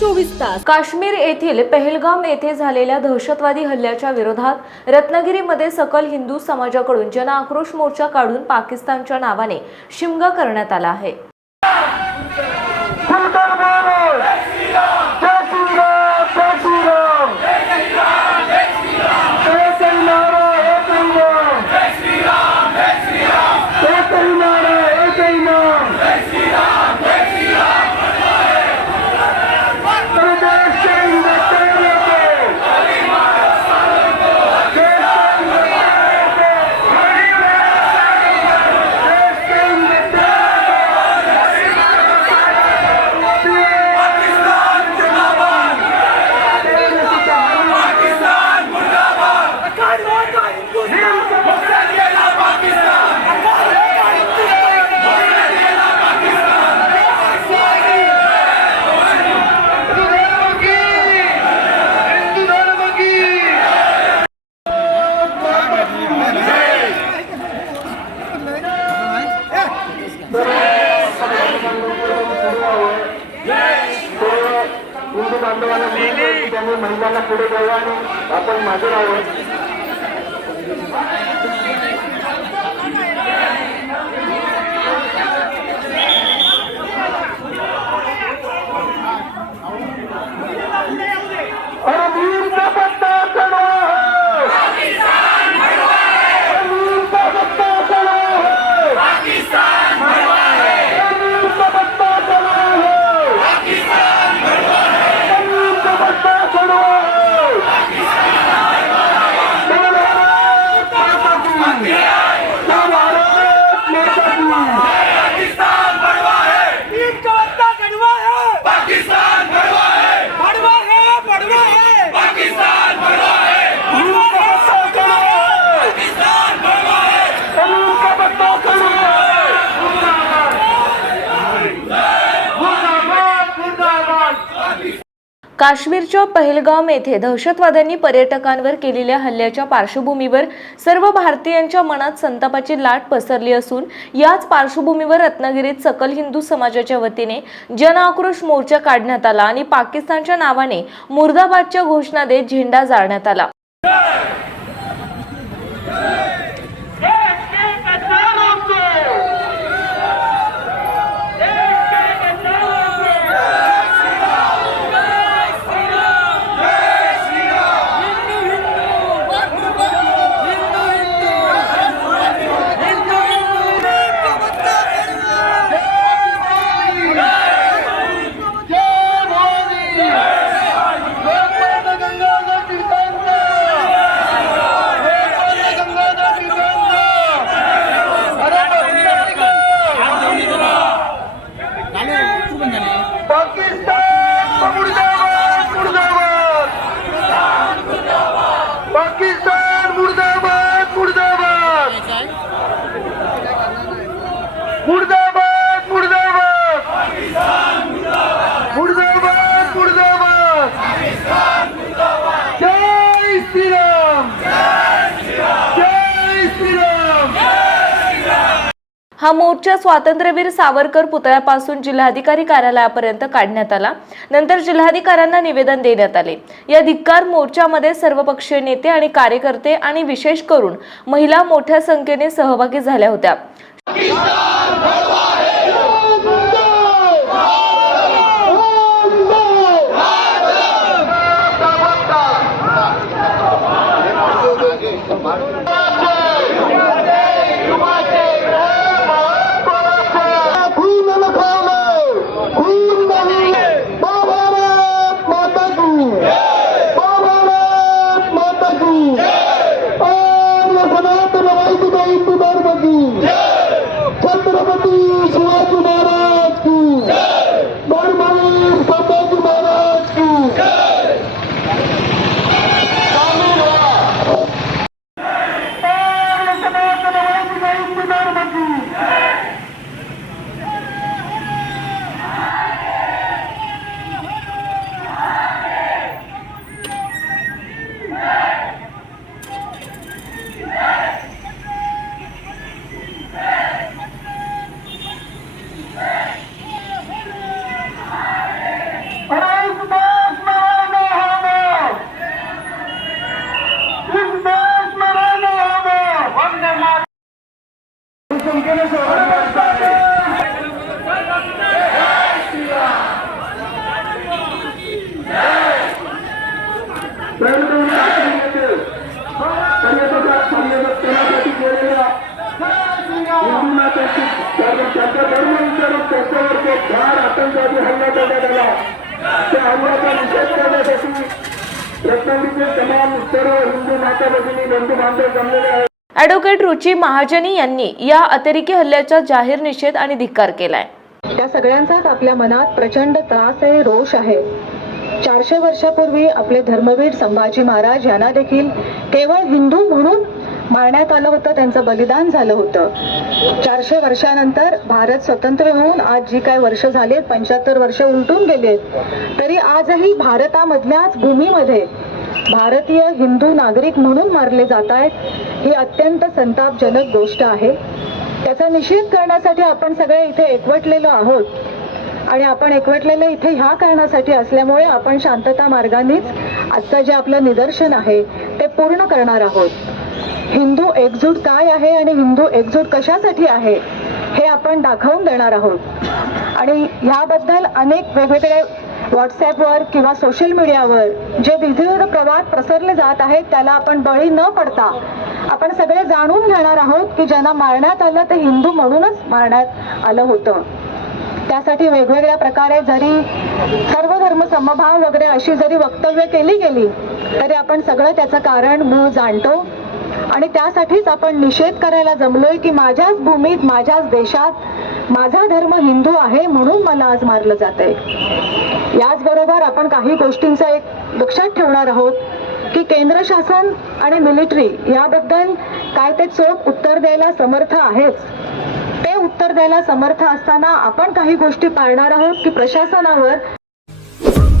चोवीस तास. काश्मीर येथील पहलगाम येथे झालेल्या दहशतवादी हल्ल्याच्या विरोधात रत्नागिरीमध्ये सकल हिंदू समाजाकडून जनआक्रोश मोर्चा काढून पाकिस्तानच्या नावाने शिमगा करण्यात आला आहे खुलकर बोलो जय श्री राम जय श्री राम एक ही नारा एक ही नाम एक ही नारा एक ही नाम प्रदेश के हिंदू तेरे को देश के हिंदू तेरे को हिंदू बांधवांना त्यांनी महिलांना पुढे जावं आणि आपण मागे राहावं काश्मीरच्या पहलगाम येथे दहशतवाद्यांनी पर्यटकांवर केलेल्या हल्ल्याच्या पार्श्वभूमीवर सर्व भारतीयांच्या मनात संतापाची लाट पसरली असून याच पार्श्वभूमीवर रत्नागिरीत सकल हिंदू समाजाच्या वतीने जनआक्रोश मोर्चा काढण्यात आला आणि पाकिस्तानच्या नावाने मुर्दाबादच्या घोषणा देत झेंडा जाळण्यात आला. हा मोर्चा स्वातंत्र्यवीर सावरकर पुतळ्यापासून जिल्हाधिकारी कार्यालयापर्यंत काढण्यात आला. नंतर जिल्हाधिकाऱ्यांना निवेदन देण्यात आले. या धिक्कार मोर्चामध्ये सर्वपक्षीय नेते आणि कार्यकर्ते आणि विशेष करून महिला मोठ्या संख्येने सहभागी झाल्या होत्या. खून न खाओ खून नहीं भारत माता की भारत माता की और सनातन वैदिक हिंदू धर्म की छत्रपति करण्यात आला त्या हल्ल्याचा निषेध करण्यासाठी रत्नागिरीचे तमाम सर्व हिंदू माता भगिनी बंधू बांधव जमलेले आहेत ॲडव्होकेट रुची महाजनी यांनी या अतिरेकी हल्ल्याचा जाहीर निषेध आणि धिक्कार केलाय. त्या सगळ्यांचाच आपल्या मनात प्रचंड त्रास आहे रोष आहे. चारशे वर्षापूर्वी आपले धर्मवीर संभाजी महाराज यांना देखील केवळ हिंदू म्हणून मारण्यात आलं होतं त्यांचं बलिदान झालं होतं. चारशे वर्षानंतर भारत स्वतंत्र होऊन आज जी काय वर्ष झालीत पंच्याहत्तर वर्ष उलटून गेलेत तरी आजही भारतामधल्याच भूमीमध्ये भारतीय हिंदू नागरिक म्हणून मारले जात आहेत ही अत्यंत संतापजनक गोष्ट आहे. त्याचा निषेध करण्यासाठी आपण सगळे इथे एकवटलेलो आहोत. आणि आपण एकवटलेले इथे ह्या कारणासाठी असल्यामुळे आपण शांतता मार्गानेच आजचं जे आपलं निदर्शन आहे ते पूर्ण करणार आहोत. हिंदू एकजूट काय आहे आणि हिंदू एकजूट कशासाठी आहे हे आपण दाखवून देणार आहोत. आणि ह्याबद्दल अनेक वेगवेगळे व्हॉट्सॲपवर किंवा सोशल मीडियावर जे विविध प्रवाद प्रसरले जात आहेत त्याला आपण बळी न पडता आपण सगळे जाणून घेणार आहोत की ज्यांना मारण्यात आलं ते हिंदू म्हणूनच मारण्यात आलं होतं. त्यासाठी वेगवेगळ्या प्रकारे जरी सर्व धर्म समभाव वगैरे अशी जरी वक्तव्य केली गेली तरी आपण सगळं त्याचं कारण मूळ जाणतो. आणि त्यासाठीच आपण निषेध करायला जमलोय की माझ्याच भूमीत माझ्याच देशात माझा धर्म हिंदू आहे म्हणून मला आज मारलं जात आहे याचबरोबर आपण काही गोष्टींचं एक लक्षात ठेवणार आहोत की केंद्र शासन आणि मिलिटरी याबद्दल काय ते चोख उत्तर द्यायला समर्थ आहेच. ते उत्तर द्यायला समर्थ असताना आपण काही गोष्टी पाळणार आहोत की प्रशासनावर